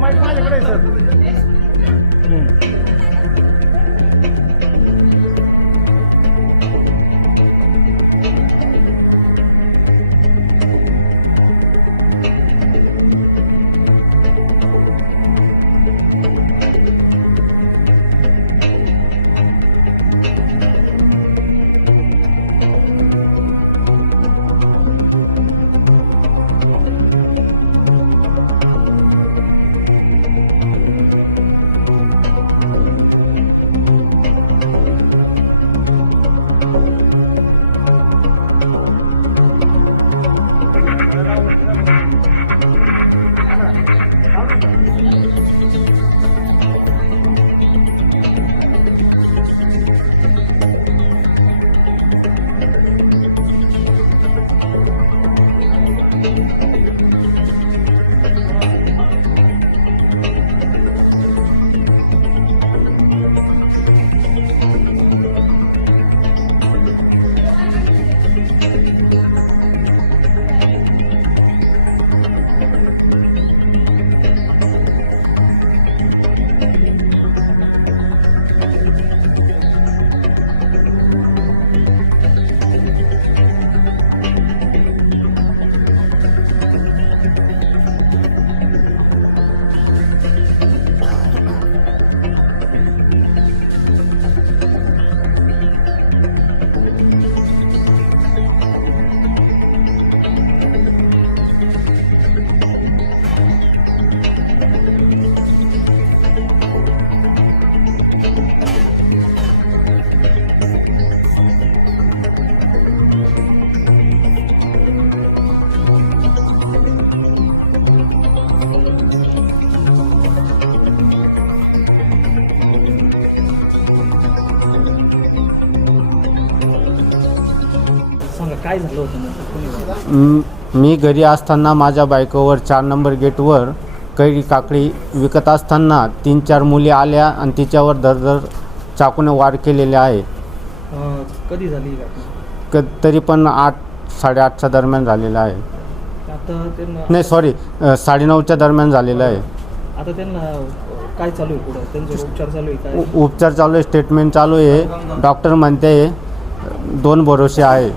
Mic माझ्याकडे आहे sir. काय झालं होतं? मी घरी असताना माझ्या बायकोवर 4 नंबर गेटवर कैरी काकडी विकत असताना 3-4 मुली आल्या आणि तिच्यावर दरदर चाकूने वार केलेले आहे. कधी झाली? तरी पण 8-8:30च्या दरम्यान झालेला आहे. आता त्यांना नाही सॉरी 9:30च्या दरम्यान झालेलं आहे. आता त्यांना काय चालू आहे पुढं? त्यांचे उपचार चालू आहे काय? उपचार चालू आहे, ट्रीटमेंट चालू आहे. डॉक्टर म्हणते 2 भरोसे आहे.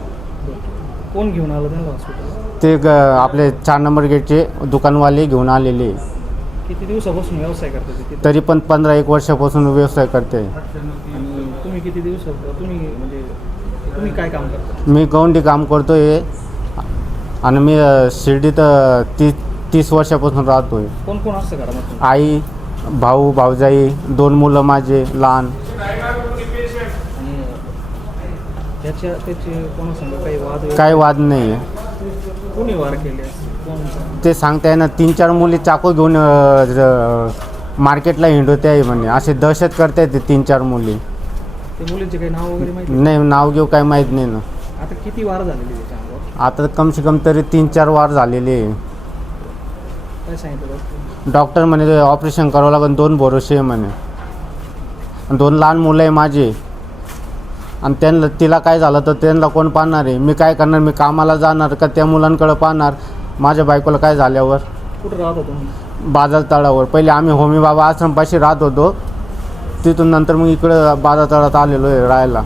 कोण घेऊन आलं त्यांना हॉस्पिटल? ते आपले 4 नंबर गेटचे दुकानवाले घेऊन आलेले. किती दिवसापासून व्यवसाय करता तिथे? तरी पण 15-1 वर्षापासून व्यवसाय करते. आणि तुम्ही किती दिवस तुम्ही काय काम करता? मी गौंडी काम करतोय आणि मी शिर्डीत 30 वर्षापासून राहतोय. कोण कोण असतं घरामध्ये? आई, भाऊ, भाऊजाई, 2 मुलं माझे लहान. त्याचे कोणासंग काही वाद? काही वाद नाही आहे. कोणी वार केले? ते सांगताय ना 3-4 मुली चाकू घेऊन मार्केटला हिंडवते आहे म्हणे. असे दहशत करताय ते 3-4 मुली. ते मुलींचे काही नाव वगैरे माहिती नाही, नाव घेऊ काही माहीत नाही ना. आता किती वार झालेली त्याच्या अंगावर? आता कम से कम तरी 3-4 वार झालेले. काय सांगितलं डॉक्टर म्हणे ऑपरेशन करावं लागेल. 2 भरोसे म्हणे. 2 लहान मुलं आहे माझे आणि तिला काय झालं तर त्यांना कोण पाहणार आहे? मी काय करणार? मी कामाला जाणार का त्या मुलांकडे पाहणार? माझ्या बायकोला काय झाल्यावर? कुठं राहत होतो? बाजार तळावर. पहिले आम्ही होमी बाबा आश्रमपाशी राहत होतो. तिथून नंतर मग इकडं बाजार तळात आलेलो आहे राहायला.